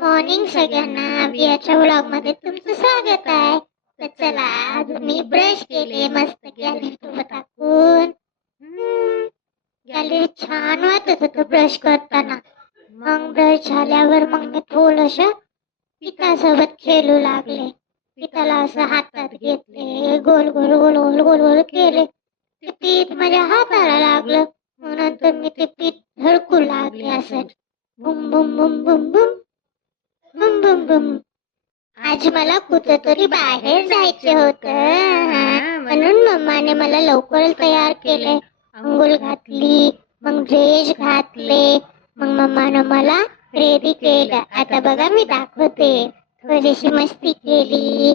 Morning सगळ्यांना. बियाच्या vlog मध्ये तुमचं स्वागत आहे. तर चला, आज मी ब्रश केले मस्त गॅलरी टाकून. गॅलरी छान वाटत होतं ब्रश करताना. मग ब्रश झाल्यावर मग मी थोडस पिठासोबत खेळू लागले. पिठाला असं हातात घेतले, गोल गोल गोल गोल गोल गोल केले. ते पीठ माझ्या हाताला लागलं. मग नंतर मी ते पीठ झळकू लागले असं. बुम बुम बुम बुम बुम बुम बुम बुम. आज मला कुठेतरी बाहेर जायचे होतं, म्हणून मम्माने मला लवकर तयार केले. अंघोळ घातली, मग ड्रेस घातले, मग मम्मानं मला रेडी केलं. आता बघा मी दाखवते. थोडीशी मस्ती केली.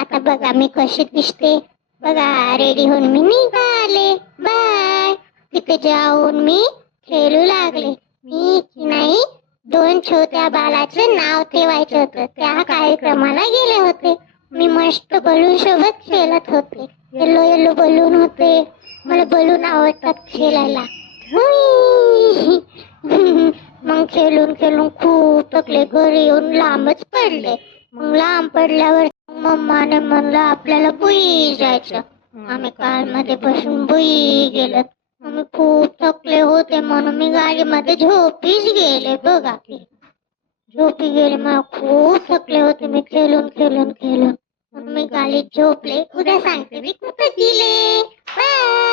आता बघा मी कशी दिसते. बघा, रेडी होऊन मी निघाले. बाय. तिथे जाऊन मी खेळू लागले. मी की नाही 2 छोट्या बालाचे नाव ठेवायचे होते. त्या कार्यक्रमाला गेले होते. मी मस्त बलून सोबत खेळत होते. येलो येलो बलून होते. मला बलून आवडतात खेळायला. मग खेळून खेळून खूप थकले. घरी येऊन लांबच पडले. मग लांब पडल्यावर मम्माने म्हणलं आपल्याला बुई जायचं. आम्ही कारमध्ये बसून बुई गेलो. मी खूप थकले होते म्हणून मी गाडीमध्ये झोपीच गेले. बघा की झोपी गेले. मला खूप थकले होते. मी खेळून खेळून खेळून म्हणून मी गाडीत झोपले. उद्या सांगते मी कुठे गेले. बाय.